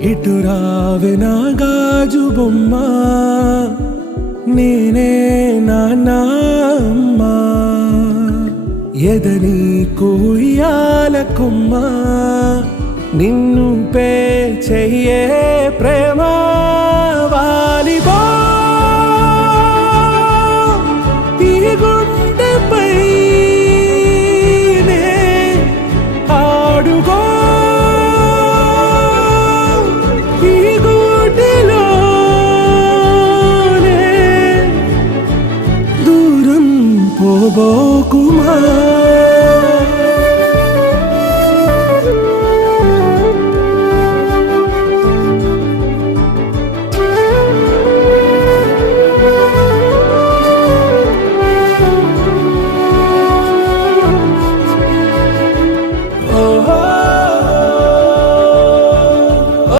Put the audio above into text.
ఇటు రావే నా గాజు బొమ్మ, నేనే నాన్న అమ్మ. ఎదని కోయాల కొమ్మ, నిన్ను పే చెయ్యే ప్రేమ.